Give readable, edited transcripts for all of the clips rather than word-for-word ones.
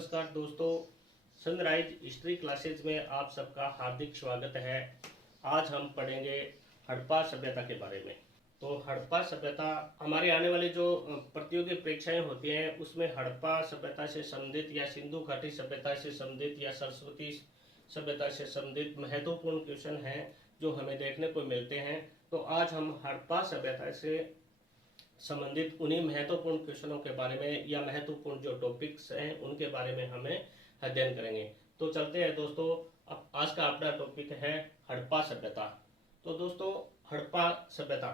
नमस्कार दोस्तों, sunrise history classes में आप सबका हार्दिक स्वागत है। आज हम पढ़ेंगे हड़प्पा सभ्यता के बारे में। तो हड़प्पा सभ्यता हमारे आने वाले जो प्रतियोगी परीक्षाएं होती हैं उसमें हड़प्पा सभ्यता से संबंधित या सिंधु घाटी सभ्यता से संबंधित या सरस्वती सभ्यता से संबंधित महत्वपूर्ण क्वेश्चन हैं जो हमें देखने को मिलते हैं। तो आज हम हड़प्पा सभ्यता से संबंधित उन्हीं महत्वपूर्ण क्वेश्चनों के बारे में या महत्वपूर्ण जो टॉपिक्स हैं उनके बारे में हमें अध्ययन करेंगे। तो चलते हैं दोस्तों, अब आज का अपना टॉपिक है हड़प्पा सभ्यता। तो दोस्तों, हड़प्पा सभ्यता,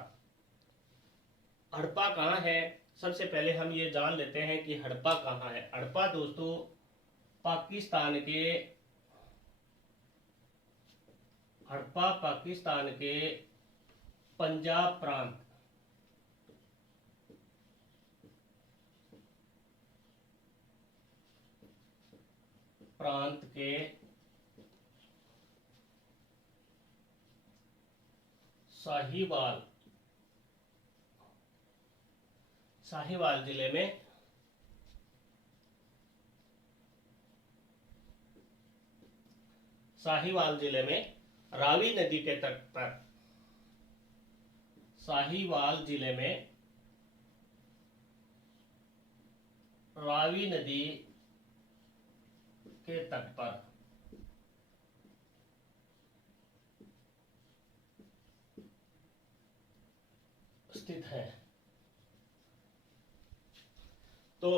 हड़प्पा कहाँ है? सबसे पहले हम ये जान लेते हैं कि हड़प्पा कहाँ है। हड़प्पा दोस्तों पाकिस्तान के पंजाब प्रांत के साहिवाल जिले में रावी नदी के तट पर साहिवाल जिले में रावी नदी के तट पर स्थित है। तो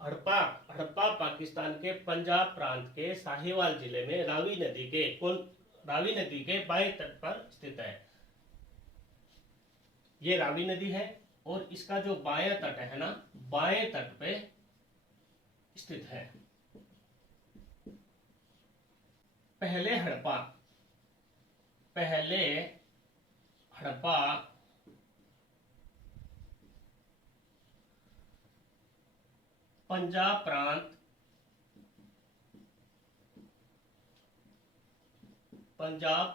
हड़प्पा पाकिस्तान के पंजाब प्रांत के साहिवाल जिले में रावी नदी के बाएं तट पर स्थित है। ये रावी नदी है और इसका जो बायां तट है ना, बाएं तट पे स्थित है। पहले हड़प्पा पंजाब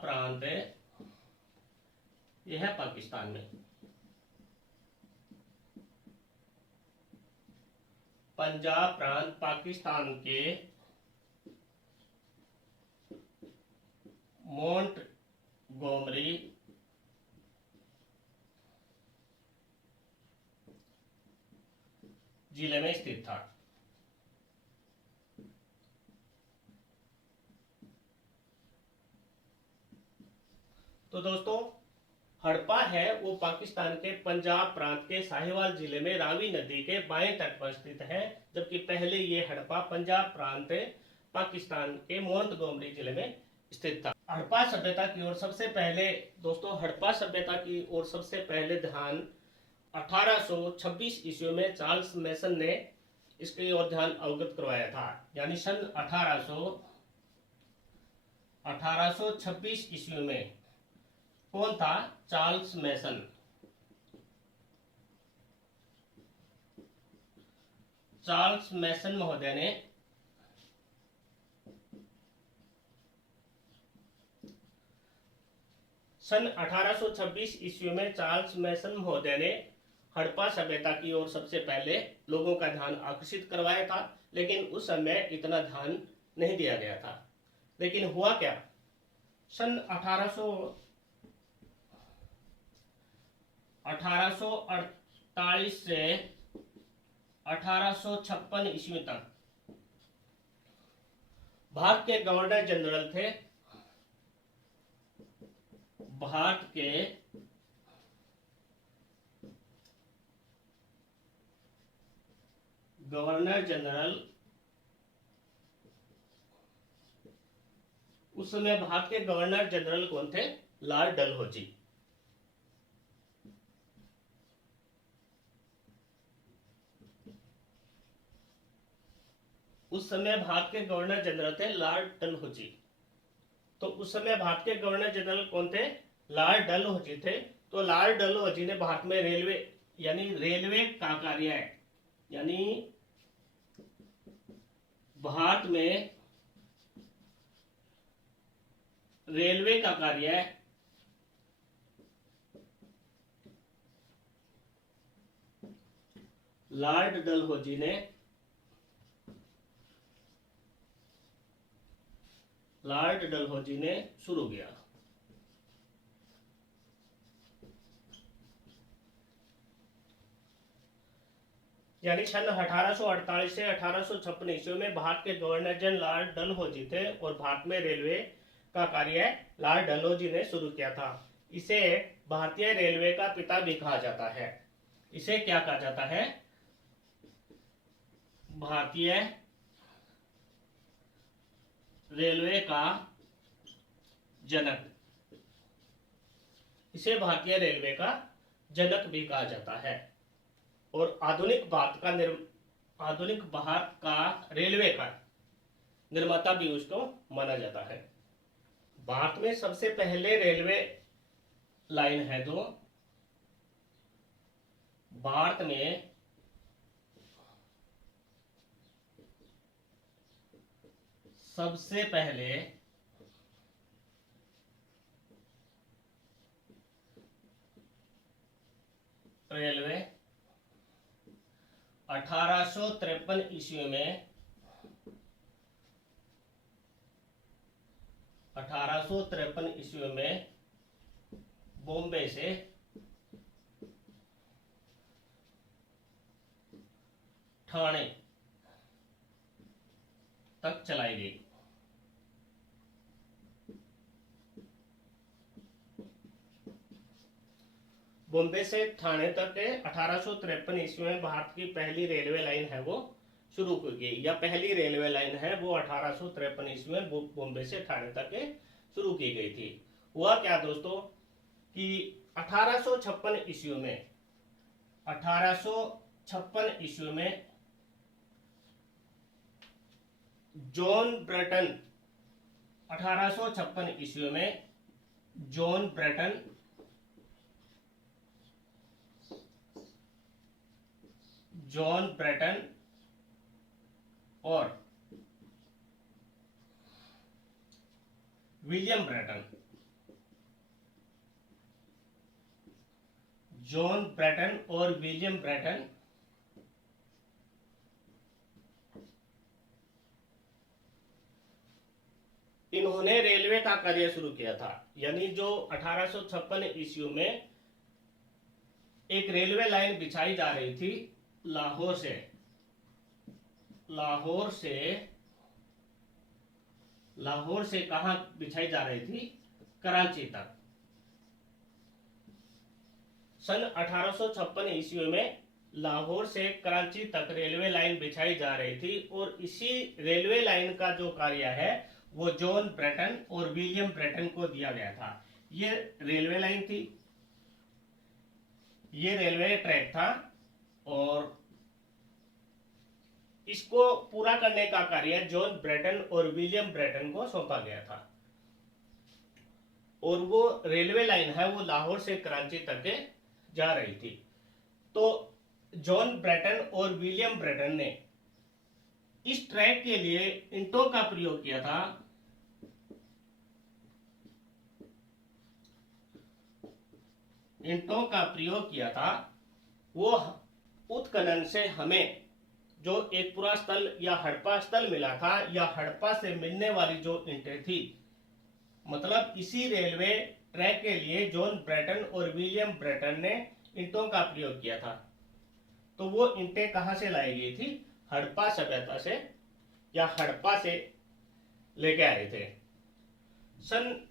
प्रांत यह है पाकिस्तान में। पंजाब प्रांत पाकिस्तान के मोंटगोमरी जिले में स्थित था। तो दोस्तों, हड़प्पा है वो पाकिस्तान के पंजाब प्रांत के साहिवाल जिले में रावी नदी के बाएं तट पर स्थित है, जबकि पहले ये हड़प्पा पंजाब प्रांत पाकिस्तान के मोंटगोमरी जिले में स्थित था। हड़प्पा सभ्यता की ओर सबसे पहले ध्यान 1826 ईस्वी में चार्ल्स मेसन ने इसकी ओर ध्यान अवगत करवाया था। यानी सन 1826 ईस्वी में कौन था? चार्ल्स मेसन महोदय ने सन 1826 ईस्वी में चार्ल्स मेसन महोदय ने हड़प्पा सभ्यता की ओर सबसे पहले लोगों का ध्यान आकर्षित करवाया था, लेकिन उस समय इतना ध्यान नहीं दिया गया था। लेकिन हुआ क्या? सन 1848 से 1856 ईस्वी तक भारत के गवर्नर जनरल थे। भारत के गवर्नर जनरल, उस समय भारत के गवर्नर जनरल कौन थे? लॉर्ड डलहौजी। उस समय भारत के गवर्नर जनरल थे लॉर्ड डलहौजी। तो उस समय भारत के गवर्नर जनरल कौन थे? लॉर्ड डलहौजी थे। तो लॉर्ड डलहौजी ने भारत में रेलवे का कार्य, यानी भारत में रेलवे का कार्य लॉर्ड डलहौजी ने लॉर्ड डलहौजी ने शुरू किया। यानी सन 1848 से 1856 ईस्वी में भारत के गवर्नर जनरल लॉर्ड डलहौजी थे और भारत में रेलवे का कार्य लॉर्ड डलहौजी ने शुरू किया था। इसे भारतीय रेलवे का पिता भी कहा जाता है। इसे क्या कहा जाता है? भारतीय रेलवे का जनक। इसे भारतीय रेलवे का जनक भी कहा जाता है और आधुनिक भारत का रेलवे का निर्माता भी उसको माना जाता है। भारत में सबसे पहले रेलवे लाइन है जो भारत में सबसे पहले रेलवे 1853 ईस्वी में 1853 ईस्वी में बॉम्बे से ठाणे तक चलाई गई। बॉम्बे से ठाणे तक 1853 ईस्वी में भारत की पहली रेलवे लाइन है वो शुरू की गई, या पहली रेलवे लाइन है वो 1853 ईस्वी में बॉम्बे से ठाणे तक शुरू की गई थी। हुआ क्या दोस्तों कि 1856 ईस्वी में 1856 ईस्वी में जॉन ब्रेटन 1856 ईस्वी में जॉन ब्रेटन और विलियम ब्रेटन जॉन ब्रेटन और विलियम ब्रेटन इन्होंने रेलवे का कार्य शुरू किया था। यानी जो 1856 ईस्वी में एक रेलवे लाइन बिछाई जा रही थी लाहौर से कहां बिछाई जा रही थी? कराची तक। सन 1856 ईस्वी में लाहौर से कराची तक रेलवे लाइन बिछाई जा रही थी और इसी रेलवे लाइन का जो कार्य है वो जॉन ब्रेटन और विलियम ब्रेटन को दिया गया था। ये रेलवे लाइन थी, ये रेलवे ट्रैक था और इसको पूरा करने का कार्य जॉन ब्रेटन और विलियम ब्रेटन को सौंपा गया था और वो रेलवे लाइन है वो लाहौर से कराची तक जा रही थी। तो जॉन ब्रेटन और विलियम ब्रेटन ने इस ट्रैक के लिए ईंटों का प्रयोग किया था। वो उत्खनन से हमें जो एक पूरा स्थल या हड़प्पा स्थल मिला था या हड़प्पा से मिलने वाली जो ईंटें थी, मतलब इसी रेलवे ट्रैक के लिए जॉन ब्रेटन और विलियम ब्रेटन ने ईंटों का प्रयोग किया था। तो वो ईंटें कहां से लाई गई थी? हड़प्पा सभ्यता से या हड़प्पा से लेके आए थे। सन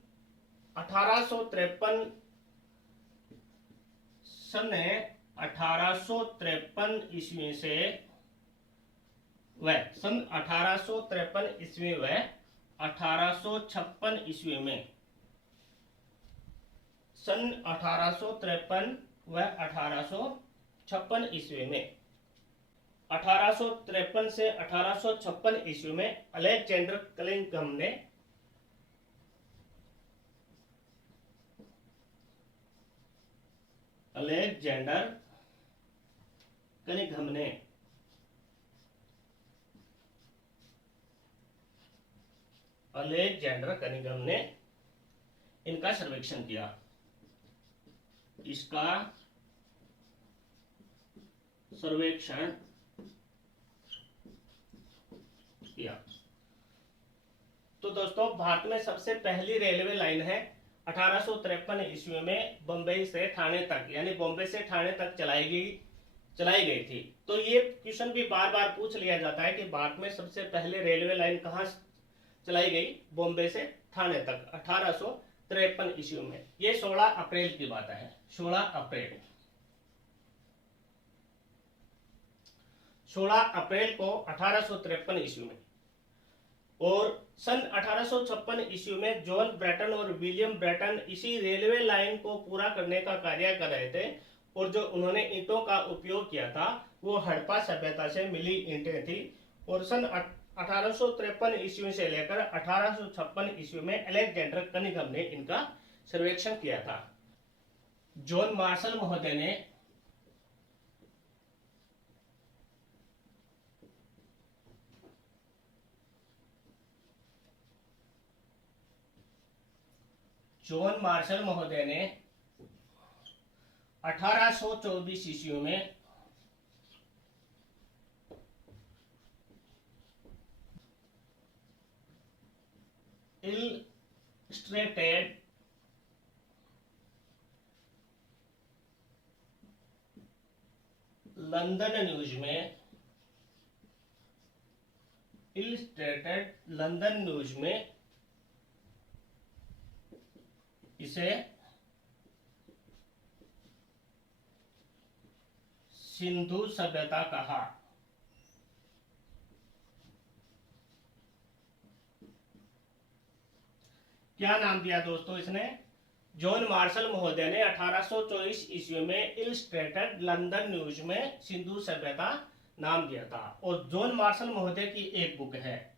1853 ईस्वी से वह सन 1853 ईस्वी व 1856 ईस्वी में सन 1853 व 1856 ईस्वी में 1853 से 1856 ईस्वी में अलेक्जेंडर कनिंघम ने अलेक्जेंडर कनिंघम ने इनका सर्वेक्षण किया, इसका सर्वेक्षण तो दोस्तों भारत में सबसे पहली रेलवे लाइन है 1853 ईस्वी में बम्बई से ठाणे तक, यानी बॉम्बे से ठाणे तक चलाई गई थी। तो ये क्वेश्चन भी बार बार पूछ लिया जाता है कि भारत में सबसे पहले रेलवे लाइन कहाँ चलाई गई? बॉम्बे से ठाणे तक 1853 ईस्वी में। ये 16 अप्रैल की बात है, 16 अप्रैल को 1853 ईस्वी में। और सन 1856 ईस्वी में जॉन ब्रेटन और विलियम ब्रेटन इसी रेलवे लाइन को पूरा करने का कार्य कर रहे थे, और जो उन्होंने ईंटों का उपयोग किया था वो हड़प्पा सभ्यता से मिली ईंटें थी। और सन 1853 ईस्वी से लेकर 1856 ईस्वी में अलेक्जेंडर कनिंघम ने इनका सर्वेक्षण किया था। जॉन मार्शल महोदय ने जॉन मार्शल महोदय ने 1824 ईस्वी में इलस्ट्रेटेड लंदन न्यूज में इसे सिंधु सभ्यता कहा। क्या नाम दिया दोस्तों इसने? जॉन मार्शल महोदय ने 1824 ईस्वी में इलस्ट्रेटेड लंदन न्यूज में सिंधु सभ्यता नाम दिया था। और जॉन मार्शल महोदय की एक बुक है,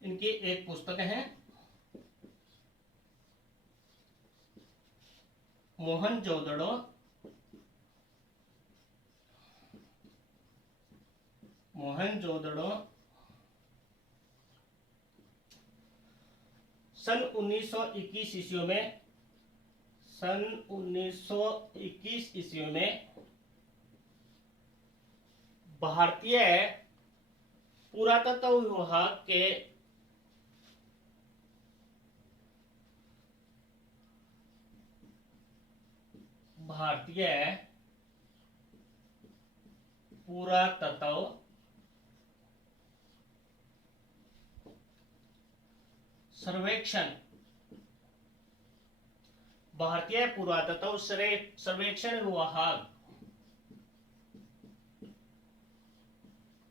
इनकी एक पुस्तक है मोहनजोदड़ो सन 1921 ईस्वी में भारतीय पुरातत्व विभाग के पुरातत्व सर्वेक्षण भारतीय पुरातत्व सर्वेक्षण विभाग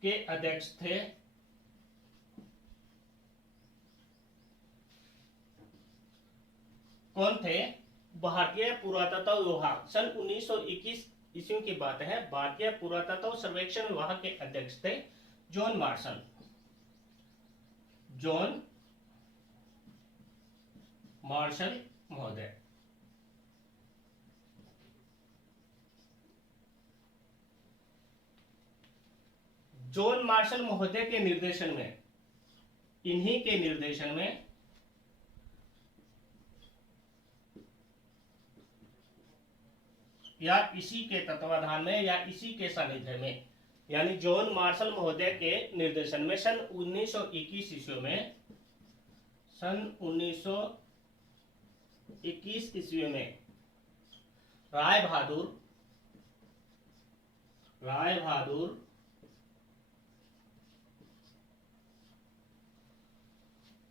के अध्यक्ष थे कौन थे? भारतीय पुरातत्व विभाग। सन 1921 ईस्वी की बात है। भारतीय पुरातत्व सर्वेक्षण विभाग के अध्यक्ष थे जॉन मार्शल महोदय। जॉन मार्शल महोदय के निर्देशन में, इन्हीं के निर्देशन में या इसी के तत्वाधान में या इसी के सानिध्य में, यानी जॉन मार्शल महोदय के निर्देशन में सन 1921 ईस्वी में राय बहादुर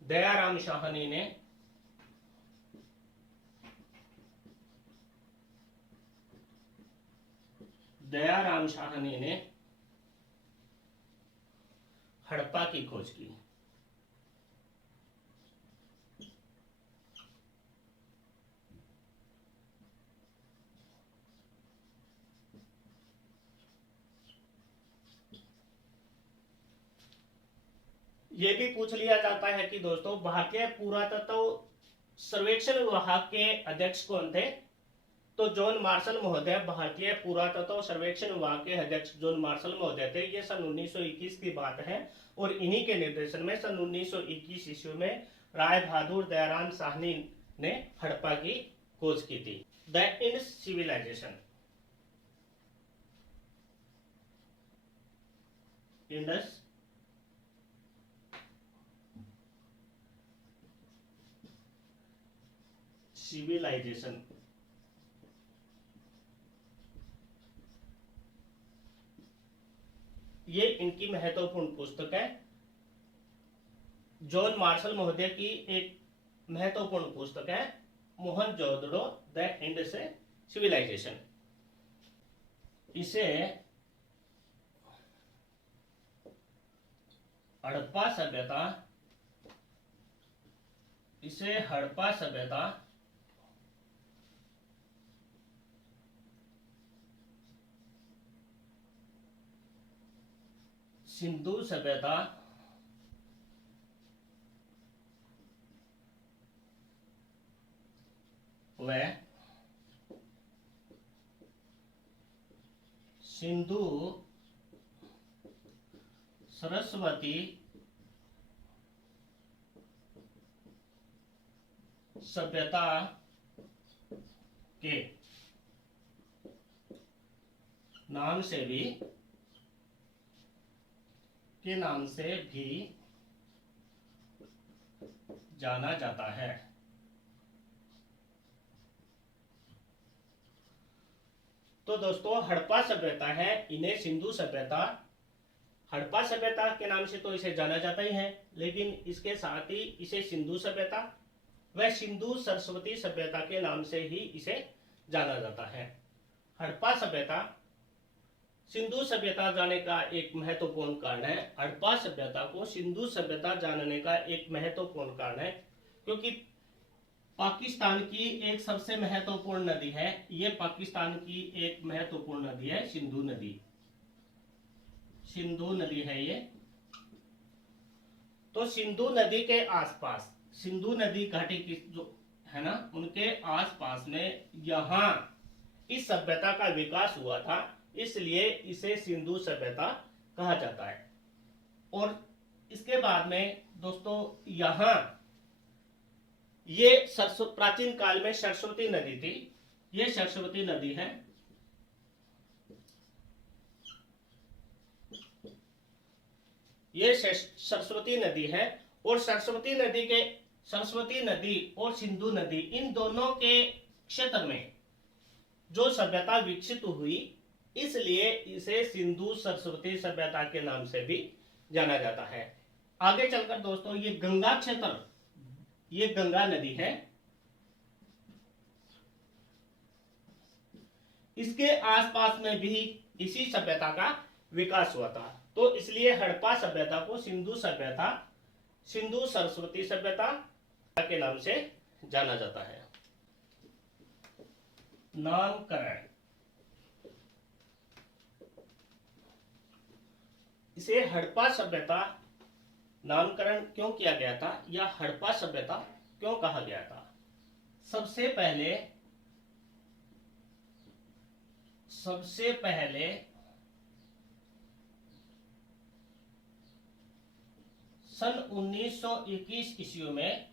दयाराम साहनी ने हड़प्पा की खोज की। ये भी पूछ लिया जाता है कि दोस्तों भारतीय पुरातत्व सर्वेक्षण विभाग के अध्यक्ष कौन थे? तो जॉन मार्शल महोदय भारतीय पुरातत्व सर्वेक्षण विभाग के अध्यक्ष जॉन मार्शल महोदय थे। ये सन 1921 की बात है। और इन्हीं के निर्देशन में सन 1921 ईस्वी में राय बहादुर दयाराम साहनी ने हड़प्पा की खोज की थी। The Indus civilisation, Indus civilisation. ये इनकी महत्वपूर्ण पुस्तक है, जॉन मार्शल महोदय की एक महत्वपूर्ण पुस्तक है, मोहनजोदड़ो द इंडस सिविलाइजेशन। इसे हड़प्पा सभ्यता, सिंधु सभ्यता व सिंधु सरस्वती सभ्यता के नाम से भी जाना जाता है। तो दोस्तों हड़प्पा सभ्यता है, इन्हें सिंधु सभ्यता, हड़प्पा सभ्यता के नाम से तो इसे जाना जाता ही है, लेकिन इसके साथ ही इसे सिंधु सभ्यता व सिंधु सरस्वती सभ्यता के नाम से ही इसे जाना जाता है। हड़प्पा सभ्यता सिंधु सभ्यता जाने का एक महत्वपूर्ण कारण है। हड़प्पा सभ्यता को सिंधु सभ्यता जानने का एक महत्वपूर्ण कारण है क्योंकि पाकिस्तान की एक सबसे महत्वपूर्ण नदी है, ये पाकिस्तान की एक महत्वपूर्ण नदी है सिंधु नदी है ये। तो सिंधु नदी के आसपास, सिंधु नदी घाटी की जो है ना, उनके आसपास में यहाँ इस सभ्यता का विकास हुआ था, इसलिए इसे सिंधु सभ्यता कहा जाता है। और इसके बाद में दोस्तों यहाँ ये प्राचीन काल में सरस्वती नदी थी, ये सरस्वती नदी है। ये सरस्वती नदी है और सरस्वती नदी और सिंधु नदी, इन दोनों के क्षेत्र में जो सभ्यता विकसित हुई, इसलिए इसे सिंधु सरस्वती सभ्यता के नाम से भी जाना जाता है। आगे चलकर दोस्तों ये गंगा क्षेत्र, ये गंगा नदी है, इसके आसपास में भी इसी सभ्यता का विकास हुआ था। तो इसलिए हड़प्पा सभ्यता को सिंधु सरस्वती सभ्यता के नाम से जाना जाता है। नामकरण, इसे हड़प्पा सभ्यता नामकरण क्यों किया गया था या हड़प्पा सभ्यता क्यों कहा गया था? सबसे पहले सन 1921 ईस्वी में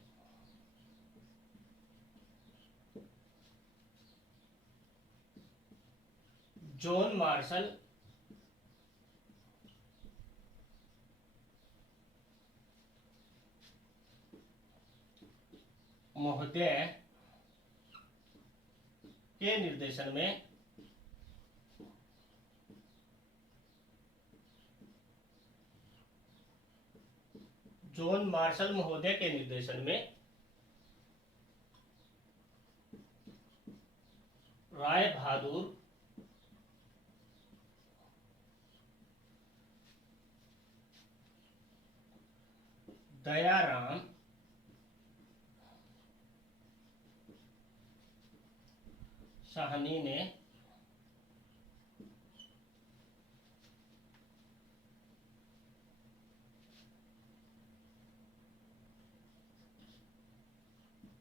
जॉन मार्शल महोदय के निर्देशन में राय बहादुर दयाराम साहनी ने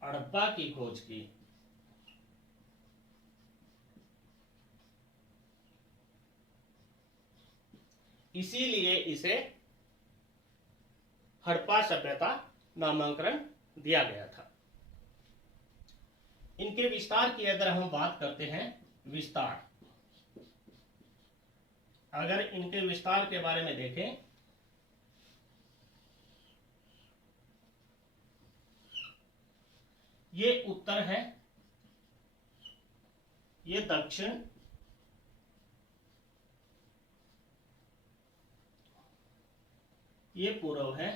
हड़प्पा की खोज की। इसीलिए इसे हड़प्पा सभ्यता नामांकन दिया गया था। इनके विस्तार की अगर हम बात करते हैं, अगर इनके विस्तार के बारे में देखें, ये उत्तर है ये दक्षिण, ये पूर्व है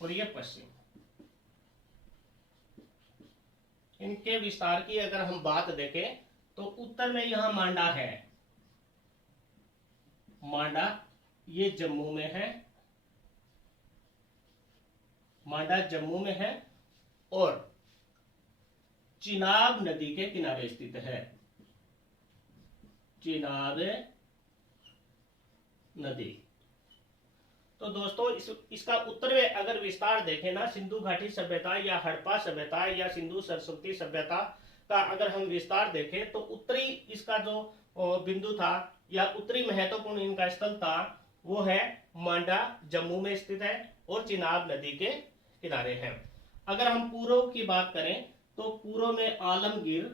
और ये पश्चिम। इनके विस्तार की अगर हम बात देखें तो उत्तर में यहां मांडा है, मांडा ये जम्मू में है, मांडा जम्मू में है और चिनाब नदी के किनारे स्थित है। चिनाब नदी। तो दोस्तों इसका उत्तर में अगर विस्तार देखें ना, सिंधु घाटी सभ्यता या हड़प्पा सभ्यता या सिंधु सरस्वती सभ्यता का अगर हम विस्तार देखें तो उत्तरी इसका जो बिंदु था या उत्तरी महत्वपूर्ण इनका स्थल था वो है मांडा जम्मू में स्थित है और चिनाब नदी के किनारे है। अगर हम पूर्व की बात करें तो पूर्व में आलमगीर,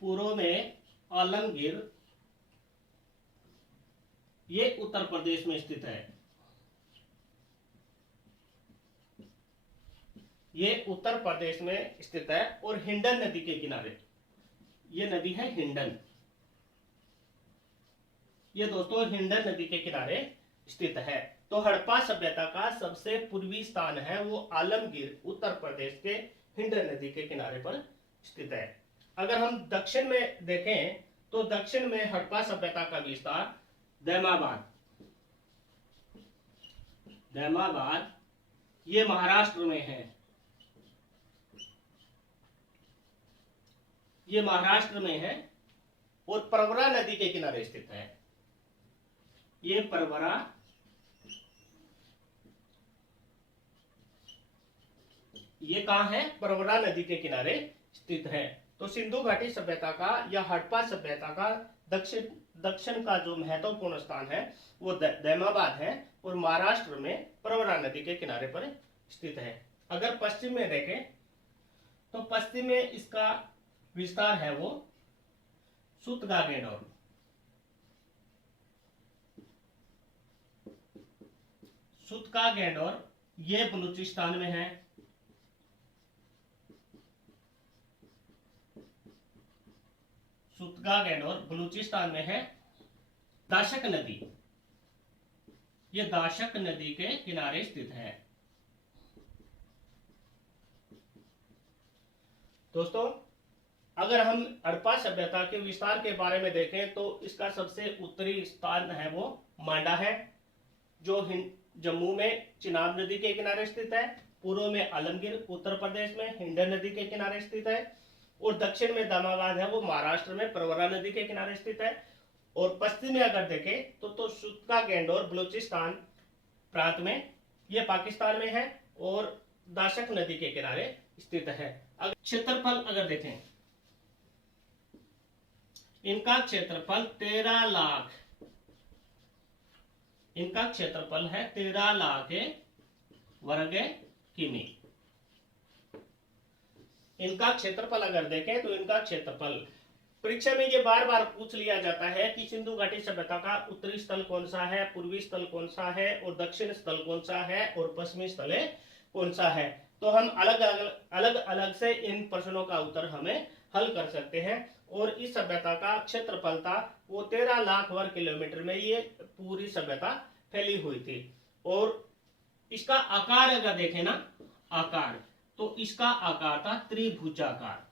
पूर्व में आलमगीर ये उत्तर प्रदेश में स्थित है। ये उत्तर प्रदेश में स्थित है और हिंडन नदी के किनारे, ये नदी है हिंडन, ये दोस्तों हिंडन नदी के किनारे स्थित है। तो हड़प्पा सभ्यता का सबसे पूर्वी स्थान है वो आलमगीर उत्तर प्रदेश के हिंडन नदी के किनारे पर स्थित है। अगर हम दक्षिण में देखें तो दक्षिण में हड़प्पा सभ्यता का विस्तार दैमाबाद, दैमाबाद ये महाराष्ट्र में है, ये महाराष्ट्र में है और परवरा नदी के किनारे स्थित है। ये परवरा, ये कहां है? परवरा नदी के किनारे स्थित है। तो सिंधु घाटी सभ्यता का या हड़प्पा सभ्यता का दक्षिण का जो महत्वपूर्ण स्थान है वो दैमाबाद है और महाराष्ट्र में परवरा नदी के किनारे पर स्थित है। अगर पश्चिम में देखें तो पश्चिम में इसका विस्तार है वो सुतगागेंडोर, सुतगागेंडोर ये बलूचिस्तान में है, सुतगागेंडोर बलूचिस्तान में है। दाशक नदी ये दाशक नदी के किनारे स्थित है। दोस्तों अगर हम हड़प्पा सभ्यता के विस्तार के बारे में देखें तो इसका सबसे उत्तरी स्थान है वो मांडा है जो जम्मू में चिनाब नदी के किनारे स्थित है, पूर्व में आलमगीर उत्तर प्रदेश में हिंडन नदी के किनारे स्थित है और दक्षिण में दामाबाद है वो महाराष्ट्र में परवरा नदी के किनारे स्थित है और पश्चिम में अगर देखें तो सुतगागेंडोर बलूचिस्तान प्रांत में ये पाकिस्तान में है और दाशक नदी के किनारे स्थित है। अगर क्षेत्रफल अगर देखें इनका क्षेत्रफल 13 लाख, इनका क्षेत्रफल है 13 लाख वर्ग किमी। इनका क्षेत्रफल अगर देखें तो इनका क्षेत्रफल, परीक्षा में ये बार बार पूछ लिया जाता है कि सिंधु घाटी सभ्यता का उत्तरी स्थल कौन सा है, पूर्वी स्थल कौन सा है और दक्षिण स्थल कौन सा है और पश्चिमी स्थल कौन सा है। तो हम अलग अलग से इन प्रश्नों का उत्तर हमें हल कर सकते हैं और इस सभ्यता का क्षेत्रफल था वो 13 लाख वर्ग किलोमीटर में ये पूरी सभ्यता फैली हुई थी। और इसका आकार अगर देखें ना, आकार तो इसका आकार था त्रिभुजाकार,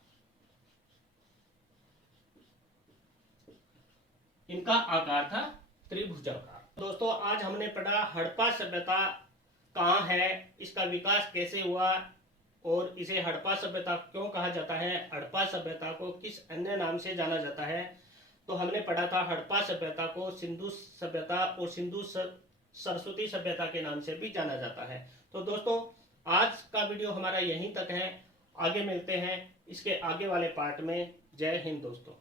इनका आकार था त्रिभुजाकार। दोस्तों आज हमने पढ़ा हड़प्पा सभ्यता कहाँ है, इसका विकास कैसे हुआ और इसे हड़प्पा सभ्यता क्यों कहा जाता है, हड़प्पा सभ्यता को किस अन्य नाम से जाना जाता है। तो हमने पढ़ा था हड़प्पा सभ्यता को सिंधु सभ्यता और सिंधु सरस्वती सभ्यता के नाम से भी जाना जाता है। तो दोस्तों आज का वीडियो हमारा यहीं तक है, आगे मिलते हैं इसके आगे वाले पार्ट में। जय हिंद दोस्तों।